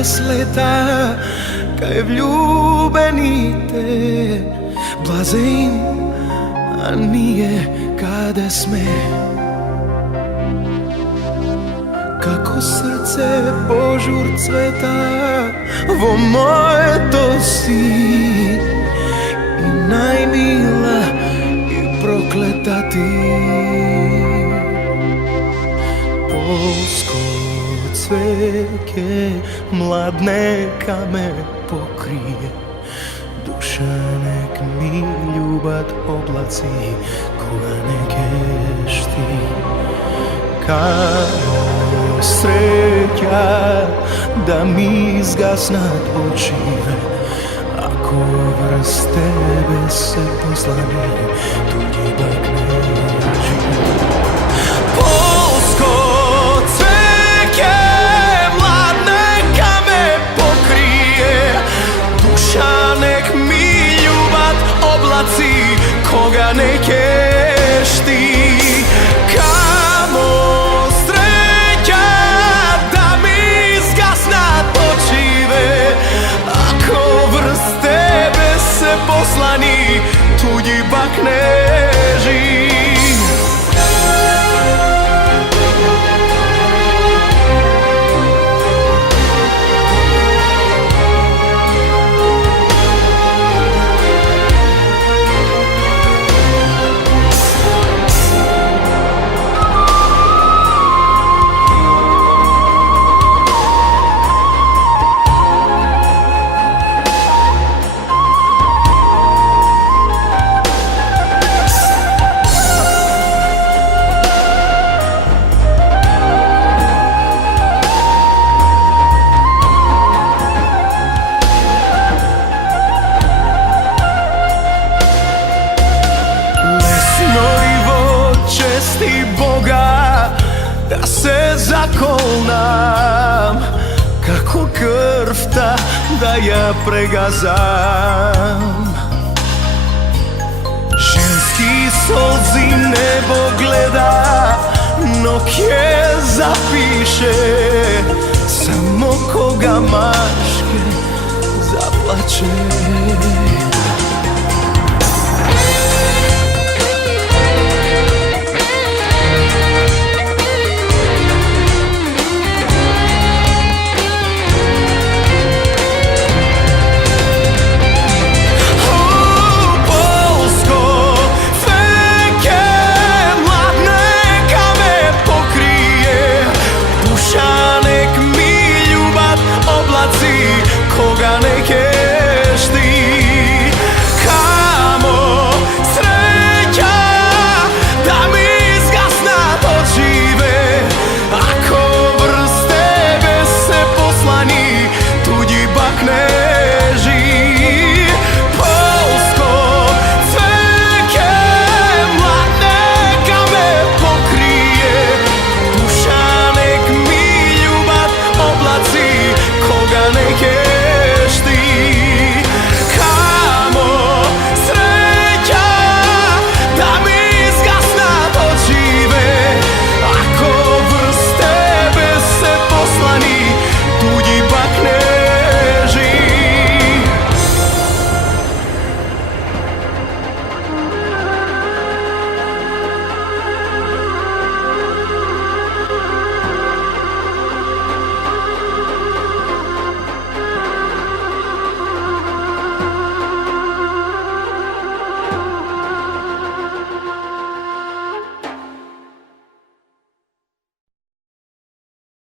bez leta kaj vljubenite. Blaze im, a nije kada sme. Kako srce požur cveta, vo moje to si i najmila i prokleta ti. Polsko cveke mlad neka me pokrije, duša nek mi ljubat oblaci koga ne keš ti. Kamo sreća da mi zgasnat očive, ako vrz tebe se poslani, tuđi bak ne živi. Polsko cveke mlad neka me pokrije, duša nek mi ljubat oblaci koga ne keš ti. Poslani, tuđi bak ne živi. Česti Boga da se zakolnam, kako krv ta da ja pregazam. Ženski solzi nebo gleda, no kje zapiše, samo koga maške zaplače.